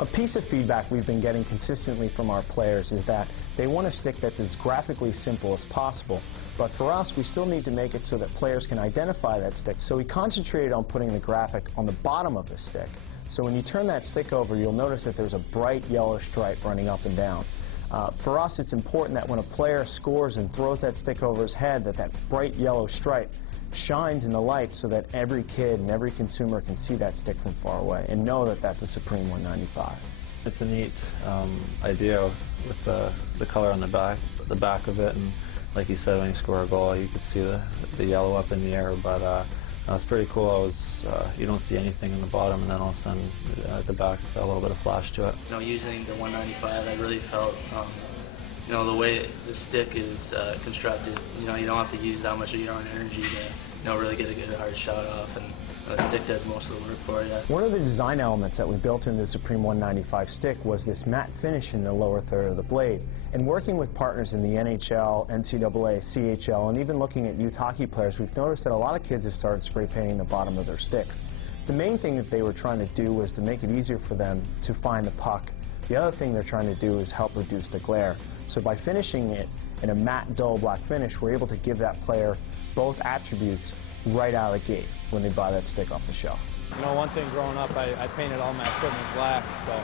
A piece of feedback we've been getting consistently from our players is that they want a stick that's as graphically simple as possible, but for us, we still need to make it so that players can identify that stick. So we concentrated on putting the graphic on the bottom of the stick. So when you turn that stick over, you'll notice that there's a bright yellow stripe running up and down. For us, it's important that when a player scores and throws that stick over his head, that bright yellow stripe shines in the light so that every kid and every consumer can see that stick from far away and know that that's a Supreme 195. It's a neat idea with the color on the back of it, and like you said, when you score a goal, you can see the yellow up in the air. But it's pretty cool. You don't see anything in the bottom, and then all of a sudden, the back has got a little bit of flash to it. You know, using the 195, I really felt, you know, the way the stick is constructed. You know, you don't have to use that much of your own energy to, you know, really get a good hard shot off, and the stick does most of the work for you. One of the design elements that we built into the Supreme 195 stick was this matte finish in the lower third of the blade. And working with partners in the NHL, NCAA, CHL, and even looking at youth hockey players, we've noticed that a lot of kids have started spray painting the bottom of their sticks. The main thing that they were trying to do was to make it easier for them to find the puck. The other thing they're trying to do is help reduce the glare. So by finishing it in a matte, dull black finish, we're able to give that player both attributes right out of the gate when they buy that stick off the shelf. You know, one thing growing up, I painted all my equipment black, so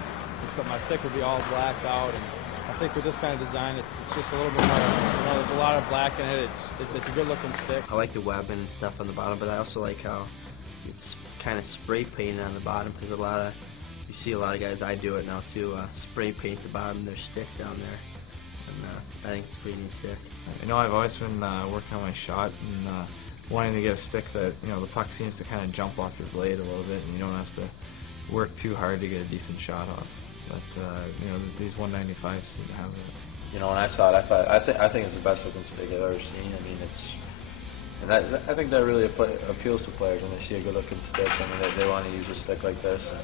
my stick would be all blacked out. And I think with this kind of design, it's just a little bit more, you know, there's a lot of black in it. It's a good-looking stick. I like the webbing and stuff on the bottom, but I also like how it's kind of spray painted on the bottom, because you see a lot of guys, I do it now too, spray paint the bottom of their stick down there. And I think it's a pretty neat stick. You know, I've always been working on my shot and wanting to get a stick that, you know, the puck seems to kind of jump off your blade a little bit and you don't have to work too hard to get a decent shot off. But, you know, these 195s seem to have it. You know, when I saw it, I think it's the best looking stick I've ever seen. I mean, I think that really appeals to players when they see a good looking stick. I mean, they want to use a stick like this. And,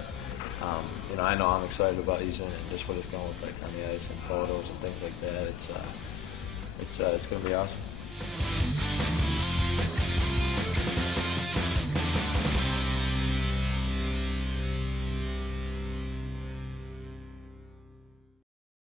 you know, I know I'm excited about using it and just what it's going to look like on the ice and photos and things like that. It's going to be awesome.